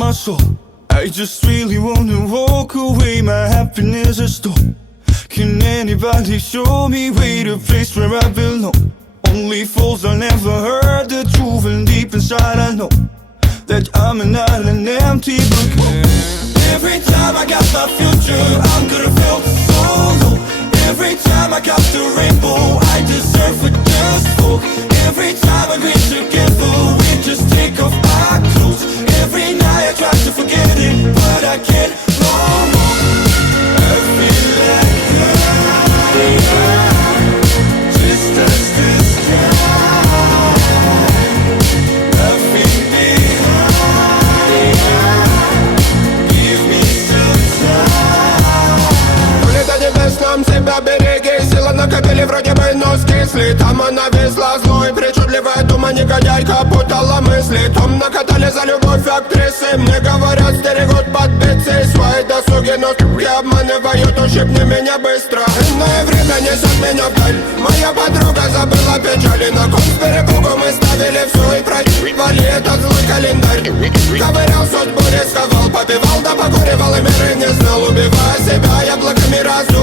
my soul. I just really wanna walk away, my happiness is stolen. Can anybody show me where the place where I belong? Only fools have never heard the truth, and deep inside I know that I'm not an empty book. Every time I got my future, I'm gonna feel so low. Every time I got the rainbow, I deserve a just folk. Every time we're together, we just take off our clothes. Every night I try to forget it, but I can't no more. I feel like just as the sky. I feel behind. Give me some time. Улетай небесном, себя береги. Сила накопили, вроде бы нос кисли. Там она везла злой, причудливая дума, негодяйка путала мысли. Том накатали за любовь актрисы. Мне говорят, стерегут подпицы. Свои досуги, но обманывают, ущипни меня быстро. Иное время несет меня вдаль. Моя подруга забыла печали. На кон с перепугу мы ставили все и проебали этот злой календарь. Ковырял судьбу, рисковал, попивал, да покуривал и меры не знал. Убивая себя яблоками разума.